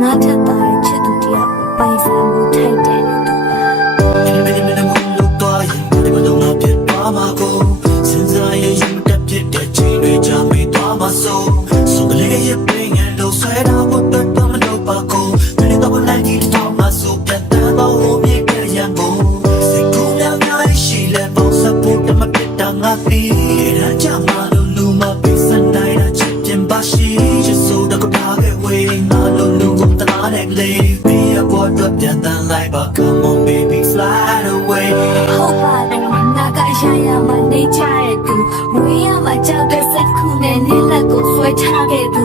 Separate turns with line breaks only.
ငါထက်သာရင်ချစ်သူတယောက်ပိုင်ဆိုင်မှုထိုက်တယ်လို့သူက
ဒီမင်းမင်းလို့တော့ရင်ဒီမတော့ငါပြတ်သွားမှာကိုစဉ်းစားရင်ရင်တက်ပြစ်တဲ့ချိန်တွေကြာမေးသွားမှာဆိုဆိုကလေးရဲ့ပင်ငယ်လို့ဆွဲတာဘုတ်တော့မလို့ပါကိုဒီနေ့တော့လည်းဒီတော့မဆိုပြတ်တဲ့ဘောင်းမြေကရန်ကိုစိတ်ကူးလာနိုင်ရှိလဲပေါ့စပူတမပြတ်တာငါပြီးရကြ နာတဲ့လေဘီအပေါ်တော့ပြန်တန်လိုက်ပါ come on baby fly away
ဟုတ်ပါတယ်ငါကရရမနေချတဲ့သူဝေးရမှာကြောက်တဲ့စက်ခုနဲ့နေလက်ကိုဆွဲချခဲ့သူ